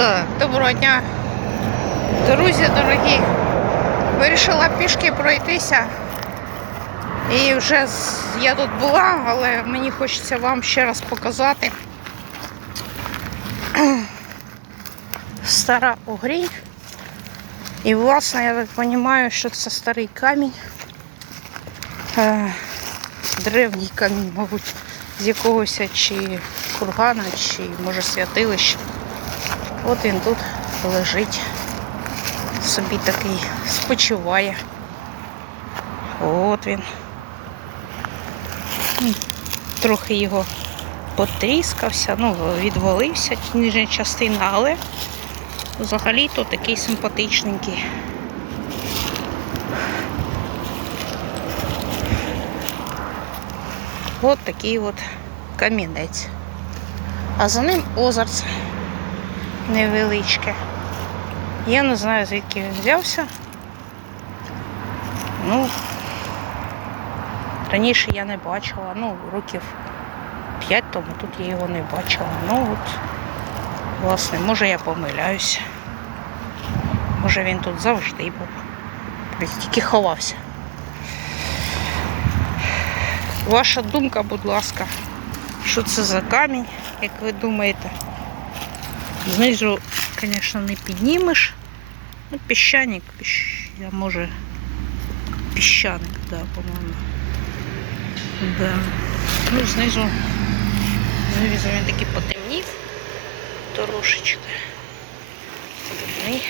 Так, доброго дня, друзі дорогі. Вирішила пішки пройтися. І вже я тут була, але мені хочеться вам ще раз показати. Стара огрінь. І власне, я так розумію, що це старий камінь. Е, древній камінь, мабуть, з якогось чи кургана, чи може святилища. От він тут лежить, собі такий спочиває. От він. Трохи його потріскався, ну, відвалився нижня частина, але взагалі-то такий симпатичненький. От такий от камінець. А за ним озерце невеличке. Я не знаю, звідки він взявся. Ну, раніше я не бачила, ну, років 5 тому тут я його не бачила. Ну от, власне, може я помиляюся. Може він тут завжди був. Тільки ховався. Ваша думка, будь ласка, що це за камінь, як ви думаєте? Знизу, звісно, не піднімеш. Ну, піщаник, піщ... я може піщаник, да, по-моєму. Да. Ну, знизу, знизу він такий потемнів трошечки. Дурний.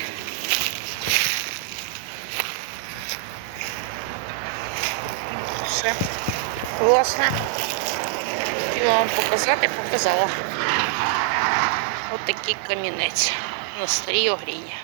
Все. Власне, хотіла вам показати, показала. От такий камінець на старій огріні.